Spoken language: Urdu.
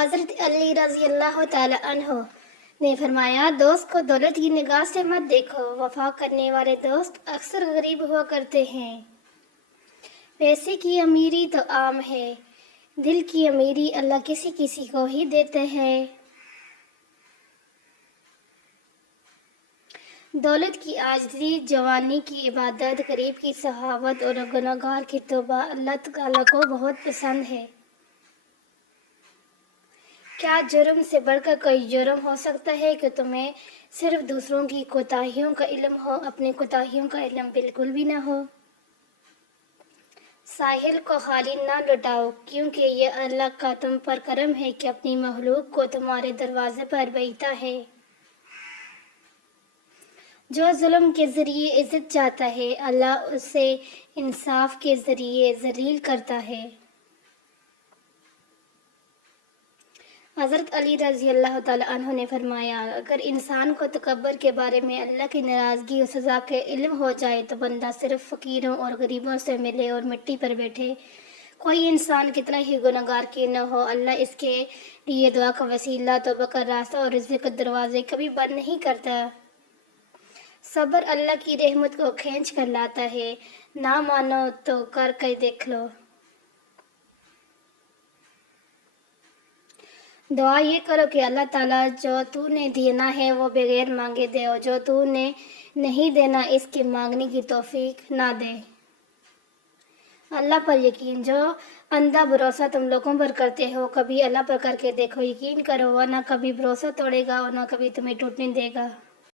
حضرت علی رضی اللہ تعالی عنہ نے فرمایا، دوست کو دولت کی نگاہ سے مت دیکھو، وفا کرنے والے دوست اکثر غریب ہوا کرتے ہیں۔ پیسے کی امیری تو عام ہے، دل کی امیری اللہ کسی کسی کو ہی دیتے ہیں۔ دولت کی عاجزی، جوانی کی عبادت، غریب کی سخاوت اور گنہگار کی توبہ اللہ تعالیٰ کو بہت پسند ہے۔ کیا جرم سے بڑھ کر کوئی جرم ہو سکتا ہے کہ تمہیں صرف دوسروں کی کوتاہیوں کا علم ہو، اپنی کوتاہیوں کا علم بالکل بھی نہ ہو؟ ساحل کو خالی نہ لوٹاؤ، کیونکہ یہ اللہ کا تم پر کرم ہے کہ اپنی مخلوق کو تمہارے دروازے پر بھیجتا ہے۔ جو ظلم کے ذریعے عزت چاہتا ہے، اللہ اسے انصاف کے ذریعے ذلیل کرتا ہے۔ حضرت علی رضی اللہ تعالیٰ عنہ نے فرمایا، اگر انسان کو تکبر کے بارے میں اللہ کی ناراضگی اور سزا کے علم ہو جائے تو بندہ صرف فقیروں اور غریبوں سے ملے اور مٹی پر بیٹھے۔ کوئی انسان کتنا ہی گنہگار کیوں نہ ہو، اللہ اس کے لیے دعا کا وسیلہ، توبہ کا راستہ اور رزق کے دروازے کبھی بند نہیں کرتا۔ صبر اللہ کی رحمت کو کھینچ کر لاتا ہے، نہ مانو تو کر کے دیکھ لو۔ دعا یہ کرو کہ اللہ تعالیٰ جو تو نے دینا ہے وہ بغیر مانگے دے، اور جو تو نے نہیں دینا اس کے مانگنے کی توفیق نہ دے۔ اللہ پر یقین، جو اندھا بھروسہ تم لوگوں پر کرتے ہو، کبھی اللہ پر کر کے دیکھو، یقین کرو وہ نہ کبھی بھروسہ توڑے گا اور نہ کبھی تمہیں ٹوٹنے دے گا۔